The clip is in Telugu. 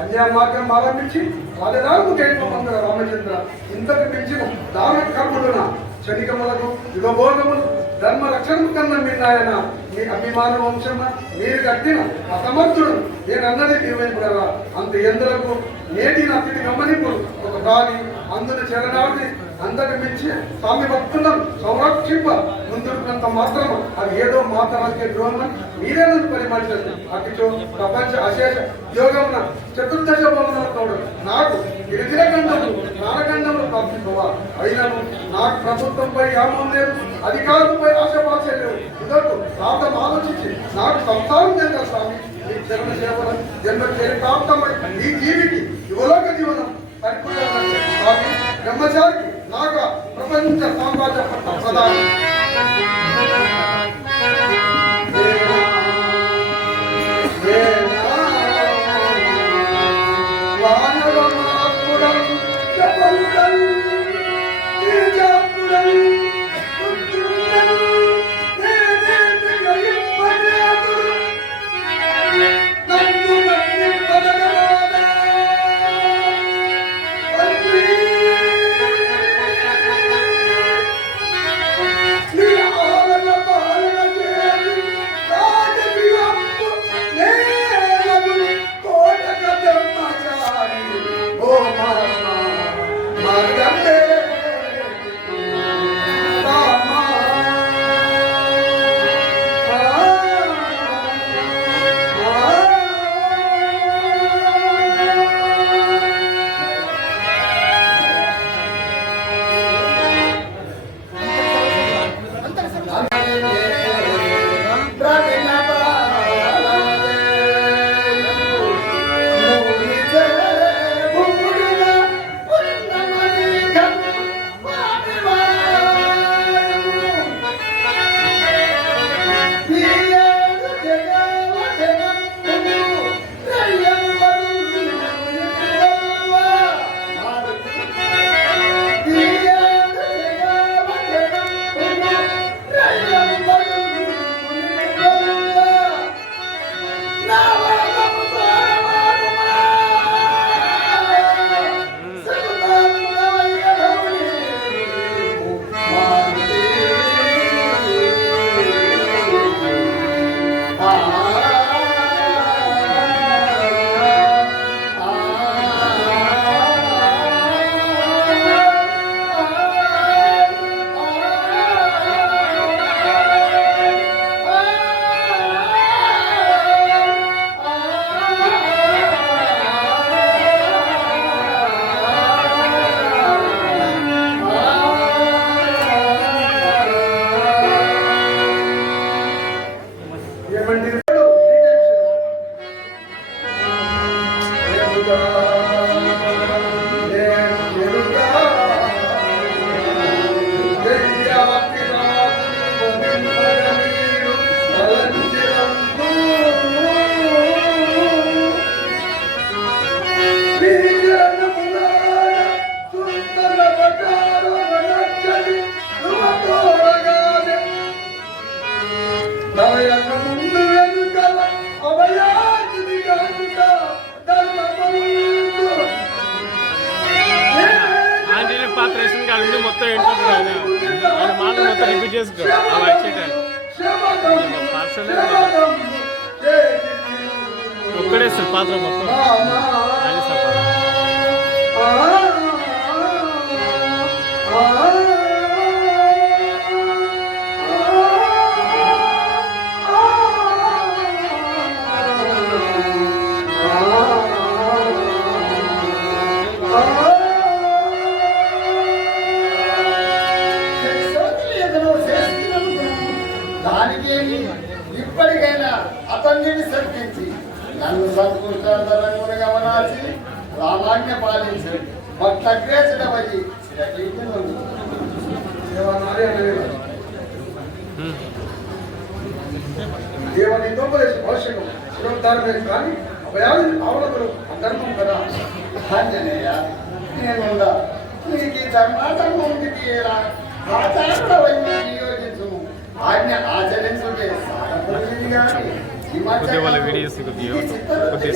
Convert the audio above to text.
అన్యామార్గం ఆరంభించి పదనాలుగు కేంద్ర రామచంద్ర. ఇంతకు మించిన దాన కర్ముడున క్షణికములకు యుగబోధములు ధర్మ రక్షణ కన్నా మీనాయన మీ అభిమాన వంశమ మీరు కట్టిన అసమర్థుడు నేను అన్నది నిర్వహింపు అంత ఎందులకు నేటి అతిథి గమనింపులు ఒక దాని అందున చరణార్థి అందరి మించి స్వామి భక్తులను సంరక్షింప ముందుకున్నంత మాత్రం అది ఏదో మాతరాజ్య డ్రోన్ మీరే నన్ను పరిమార్చండి అటుచో ప్రపంచ అశేష యోగం చతుర్దశ భవనంలో నాకు గిరిజన గంధము నారగంధము ప్రాప్తింపవా? అయినను నాకు ప్రభుత్వంపై యామం లేదు అధికారంపై ఆశపాసే లేవు. ఇదొక ప్రాంతం ఆలోచించి నాకు సంసారం చేద్దా స్వామి. ఈ జన్మ సేవన జన్మ చేరి ప్రాప్తమై ఈ జీవికి యువలోక జీవనం పరిపూర్ణ స్వామి బ్రహ్మచారికి నాగ ప్రపంచ సామ్రాజ్య ప్రధాని. పాత్ర నుండి మొత్తం ఏంటంటే ఆయన ఆయన మాట మొత్తం రిపీట్ చేసుకో. అలా వచ్చేటాడు శబదం, పార్సల్ ఒక్కడేస్తారు పాత్ర మొత్తం. రామా. ఆయన ఇప్పటికైనా అతన్ని విసర్జించి నన్ను సంస్కృతంగా గమనాచి రామాజ్ఞ పాలించి భక్తగ్రేసుడమయ్యి దేవుని దొంగలేసి అవశ్యకం శిరోద్ధారమే కానీ అభయాలు ఆవరణలు అధర్మం కదా. ఆంజనేయ నేనుందా నీకు ధర్మాధర్మం తీయరా ఆచారుడవన్నీ నియోజించుము ఆజ్ఞ ఆచరించుంటే సాగపడింది కానీ కొద్దిగా వాళ్ళ కొద్దిగా చిత్ర- కొద్దిగా